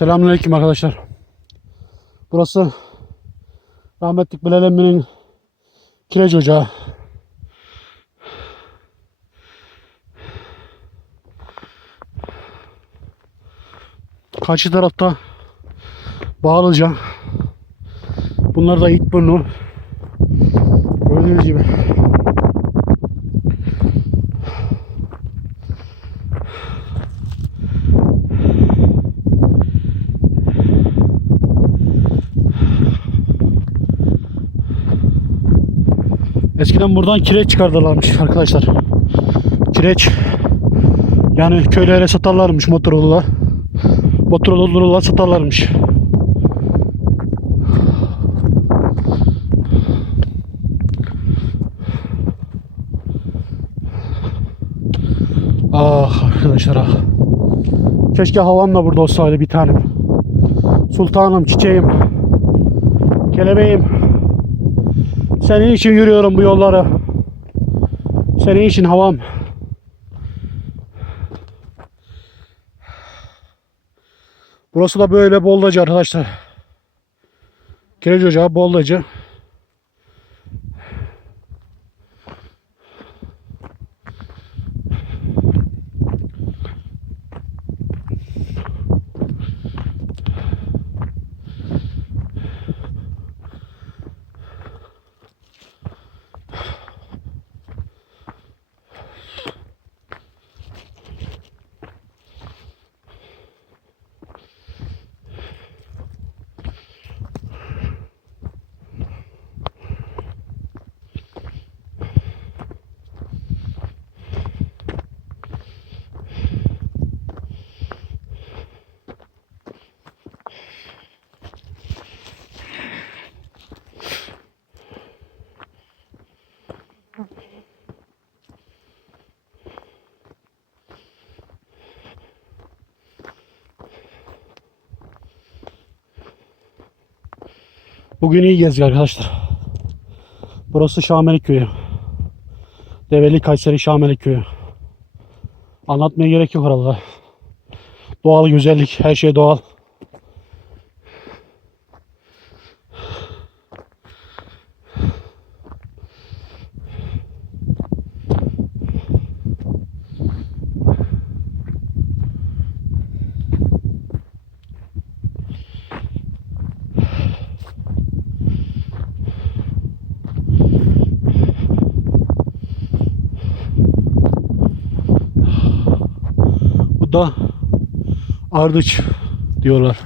Selamünaleyküm arkadaşlar. Burası rahmetlik Bilal Emmi'nin kireç ocağı. Karşı tarafta Bağlıca. Bunlar da İtburnu. Gördüğünüz gibi. Eskiden buradan kireç çıkardılarmış arkadaşlar. Kireç yani köylere satarlarmış motorolular. Motorolular satarlarmış. Ah arkadaşlar ah. Keşke havam da burada olsaydı bir tanem. Sultanım, çiçeğim, kelebeğim. Senin için yürüyorum bu yolları. Senin için havam. Burası da böyle Bollacı arkadaşlar. Kireç Ocağı Bollacı. Bugün iyi gezdik arkadaşlar. Burası Şamelik Köyü. Develi Kayseri Şamelik Köyü. Anlatmaya gerek yok herhalde. Doğal güzellik, her şey doğal. Bu da ardıç diyorlar.